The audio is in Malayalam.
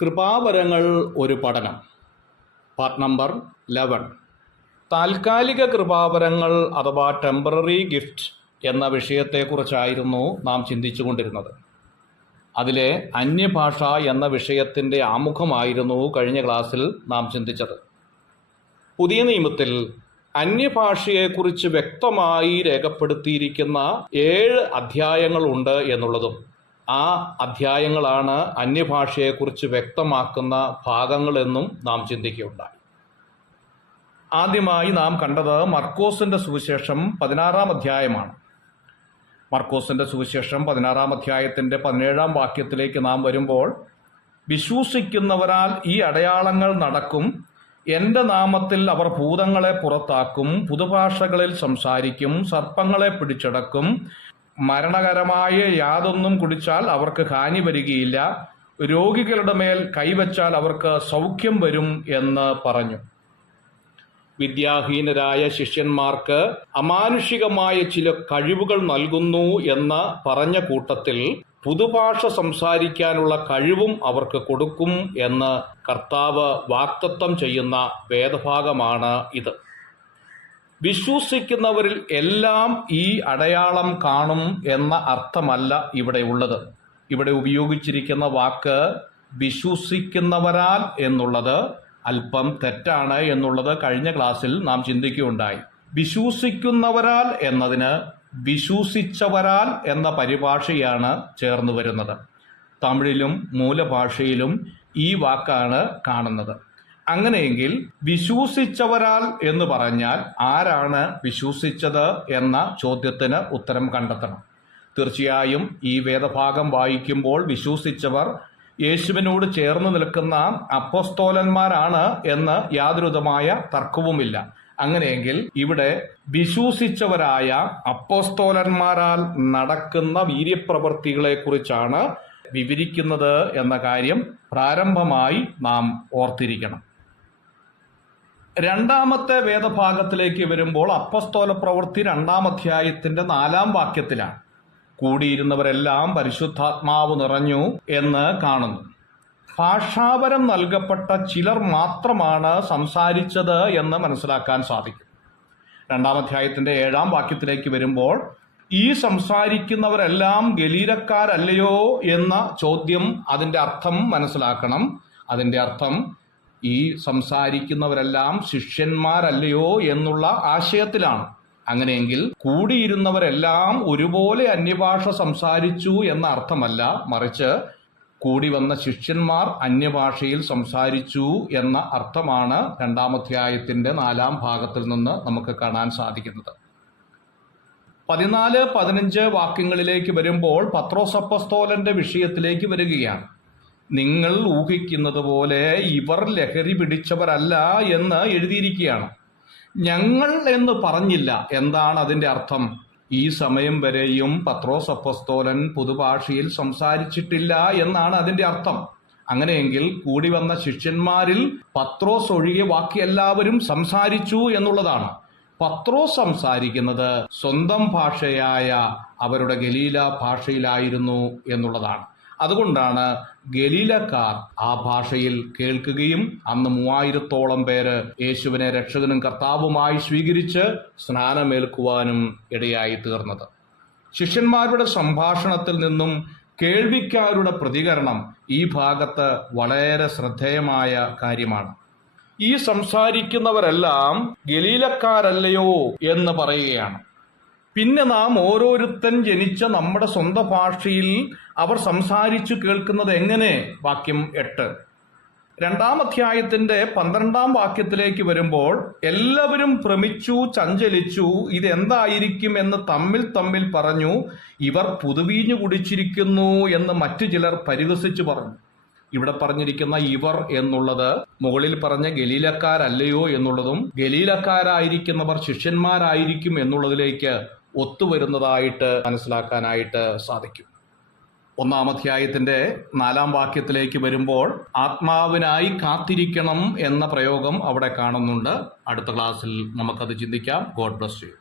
കൃപാവരങ്ങൾ ഒരു പഠനം. Part number 11. താൽക്കാലിക കൃപാവരങ്ങൾ അഥവാ ടെമ്പററി ഗിഫ്റ്റ് എന്ന വിഷയത്തെക്കുറിച്ചായിരുന്നു നാം ചിന്തിച്ചുകൊണ്ടിരുന്നത്. അതിലെ അന്യഭാഷ എന്ന വിഷയത്തിൻ്റെ ആമുഖമായിരുന്നു കഴിഞ്ഞ ക്ലാസ്സിൽ നാം ചിന്തിച്ചത്. പുതിയ നിയമത്തിൽ അന്യഭാഷയെക്കുറിച്ച് വ്യക്തമായി രേഖപ്പെടുത്തിയിരിക്കുന്ന 7 അധ്യായങ്ങളുണ്ട് എന്നുള്ളതും ആ അധ്യായങ്ങളാണ് അന്യഭാഷയെക്കുറിച്ച് വ്യക്തമാക്കുന്ന ഭാഗങ്ങളെന്നും നാം ചിന്തിക്കുകയുണ്ടായി. ആദ്യമായി നാം കണ്ടത് മർക്കോസിൻ്റെ സുവിശേഷം 16-ാം അധ്യായമാണ്. മർക്കോസിൻ്റെ സുവിശേഷം 16-ാം അധ്യായത്തിൻ്റെ 17-ാം വാക്യത്തിലേക്ക് നാം വരുമ്പോൾ, വിശ്വസിക്കുന്നവരാൽ ഈ അടയാളങ്ങൾ നടക്കും, എൻ്റെ നാമത്തിൽ അവർ ഭൂതങ്ങളെ പുറത്താക്കും, പുതുഭാഷകളിൽ സംസാരിക്കും, സർപ്പങ്ങളെ പിടിച്ചടക്കും, മരണകരമായ യാതൊന്നും കുടിച്ചാൽ അവർക്ക് ഹാനി വരികയില്ല, രോഗികളുടെ മേൽ കൈവച്ചാൽ അവർക്ക് സൗഖ്യം വരും എന്ന് പറഞ്ഞു. വിദ്യാഹീനരായ ശിഷ്യന്മാർക്ക് അമാനുഷികമായ ചില കഴിവുകൾ നൽകുന്നു എന്ന് പറഞ്ഞ കൂട്ടത്തിൽ പുതുഭാഷ സംസാരിക്കാനുള്ള കഴിവും അവർക്ക് കൊടുക്കും എന്ന് കർത്താവ് വാഗ്ദത്തം ചെയ്യുന്ന വേദഭാഗമാണ് ഇത്. വിശ്വസിക്കുന്നവരിൽ എല്ലാം ഈ അടയാളം കാണും എന്ന അർത്ഥമല്ല ഇവിടെ ഉള്ളത്. ഇവിടെ ഉപയോഗിച്ചിരിക്കുന്ന വാക്ക് വിശ്വസിക്കുന്നവരാൽ എന്നുള്ളത് അല്പം തെറ്റാണ് എന്നുള്ളത് കഴിഞ്ഞ ക്ലാസ്സിൽ നാം ചിന്തിക്കുകയുണ്ടായി. വിശ്വസിക്കുന്നവരാൽ എന്നതിന് വിശ്വസിച്ചവരാൽ എന്ന പരിഭാഷയാണ് ചേർന്ന് വരുന്നത്. തമിഴിലും മൂലഭാഷയിലും ഈ വാക്കാണ് കാണുന്നത്. അങ്ങനെയെങ്കിൽ വിശ്വസിച്ചവരാൽ എന്ന് പറഞ്ഞാൽ ആരാണ് വിശ്വസിച്ചത് എന്ന ചോദ്യത്തിന് ഉത്തരം കണ്ടെത്തണം. തീർച്ചയായും ഈ വേദഭാഗം വായിക്കുമ്പോൾ വിശ്വസിച്ചവർ യേശുവിനോട് ചേർന്ന് നിൽക്കുന്ന അപ്പോസ്തോലന്മാരാണ് എന്ന് യാതൊരുവിധമായ തർക്കവുമില്ല. അങ്ങനെയെങ്കിൽ ഇവിടെ വിശ്വസിച്ചവരായ അപ്പോസ്തോലന്മാരാൽ നടക്കുന്ന വീര്യപ്രവൃത്തികളെ കുറിച്ചാണ് വിവരിക്കുന്നത് എന്ന കാര്യം പ്രാരംഭമായി നാം ഓർത്തിരിക്കണം. രണ്ടാമത്തെ വേദഭാഗത്തിലേക്ക് വരുമ്പോൾ അപ്പോസ്തല പ്രവൃത്തി 2-ാം അധ്യായത്തിന്റെ 4-ാം വാക്യത്തിലാണ് കൂടിയിരുന്നവരെല്ലാം പരിശുദ്ധാത്മാവ് നിറഞ്ഞു എന്ന് കാണുന്നു. ഭാഷാപരം നൽകപ്പെട്ട ചിലർ മാത്രമാണ് സംസാരിച്ചത് എന്ന് മനസ്സിലാക്കാൻ സാധിക്കും. 2-ാം അധ്യായത്തിന്റെ 7-ാം വാക്യത്തിലേക്ക് വരുമ്പോൾ ഈ സംസാരിക്കുന്നവരെല്ലാം ഗലീലക്കാരല്ലയോ എന്ന ചോദ്യം, അതിൻ്റെ അർത്ഥം മനസ്സിലാക്കണം. അതിൻ്റെ അർത്ഥം ഈ സംസാരിക്കുന്നവരെല്ലാം ശിഷ്യന്മാരല്ലയോ എന്നുള്ള ആശയത്തിലാണ്. അങ്ങനെയെങ്കിൽ കൂടിയിരുന്നവരെല്ലാം ഒരുപോലെ അന്യഭാഷ സംസാരിച്ചു എന്ന അർത്ഥമല്ല, മറിച്ച് കൂടി വന്ന ശിഷ്യന്മാർ അന്യഭാഷയിൽ സംസാരിച്ചു എന്ന അർത്ഥമാണ് 2-ാം അധ്യായത്തിന്റെ 4-ാം ഭാഗത്തിൽ നിന്ന് നമുക്ക് കാണാൻ സാധിക്കുന്നത്. 14-15 വാക്യങ്ങളിലേക്ക് വരുമ്പോൾ പത്രോസ് അപ്പോസ്തലന്റെ വിഷയത്തിലേക്ക് വരികയാണ്. നിങ്ങൾ ഊഹിക്കുന്നത് പോലെ ഇവർ ലഹരി പിടിച്ചവരല്ല എന്ന് എഴുതിയിരിക്കുകയാണ്. ഞങ്ങൾ എന്ന് പറഞ്ഞില്ല. എന്താണ് അതിൻ്റെ അർത്ഥം? ഈ സമയം വരെയും പത്രോസ് അപ്പോസ്തലൻ പുതുഭാഷയിൽ സംസാരിച്ചിട്ടില്ല എന്നാണ് അതിൻ്റെ അർത്ഥം. അങ്ങനെയെങ്കിൽ കൂടി വന്ന ശിഷ്യന്മാരിൽ പത്രോസ് ഒഴികെ ബാക്കി എല്ലാവരും സംസാരിച്ചു എന്നുള്ളതാണ്. പത്രോസ് സംസാരിക്കുന്നത് സ്വന്തം ഭാഷയായ അവരുടെ ഗലീല ഭാഷയിലായിരുന്നു എന്നുള്ളതാണ്. അതുകൊണ്ടാണ് ഗലീലക്കാർ ആ ഭാഷയിൽ കേൾക്കുകയും അന്ന് 3000-ഓളം പേര് യേശുവിനെ രക്ഷകനും കർത്താവുമായി സ്വീകരിച്ച് സ്നാനമേൽക്കുവാനും ഇടയായി തീർന്നത്. ശിഷ്യന്മാരുടെ സംഭാഷണത്തിൽ നിന്നും കേൾവിക്കാരുടെ പ്രതികരണം ഈ ഭാഗത്ത് വളരെ ശ്രദ്ധേയമായ കാര്യമാണ്. ഈ സംസാരിക്കുന്നവരെല്ലാം ഗലീലക്കാരല്ലയോ എന്ന് പറയുകയാണ്. പിന്നെ നാം ഓരോരുത്തൻ ജനിച്ച നമ്മുടെ സ്വന്തം ഭാഷയിൽ അവർ സംസാരിച്ചു കേൾക്കുന്നത് എങ്ങനെ? വാക്യം 8. 2-ാം അധ്യായത്തിന്റെ 12-ാം വാക്യത്തിലേക്ക് വരുമ്പോൾ എല്ലാവരും ഭ്രമിച്ചു, ചഞ്ചലിച്ചു, ഇതെന്തായിരിക്കും എന്ന് തമ്മിൽ പറഞ്ഞു. ഇവർ പുതുവീഞ്ഞു കുടിച്ചിരിക്കുന്നു എന്ന് മറ്റു ചിലർ പരിഹസിച്ചു പറഞ്ഞു. ഇവിടെ പറഞ്ഞിരിക്കുന്ന ഇവർ എന്നുള്ളത് മുകളിൽ പറഞ്ഞ ഗലീലക്കാരല്ലയോ എന്നുള്ളതും ഗലീലക്കാരായിരിക്കുന്നവർ ശിഷ്യന്മാരായിരിക്കും എന്നുള്ളതിലേക്ക് ഒത്തുവരുന്നതായിട്ട് മനസ്സിലാക്കാനായിട്ട് സാധിക്കും. 1-ാം അധ്യായത്തിന്റെ 4-ാം വാക്യത്തിലേക്ക് വരുമ്പോൾ ആത്മാവിനായി കാത്തിരിക്കണം എന്ന പ്രയോഗം അവിടെ കാണുന്നുണ്ട്. അടുത്ത ക്ലാസ്സിൽ നമുക്കത് ചിന്തിക്കാം. God bless you.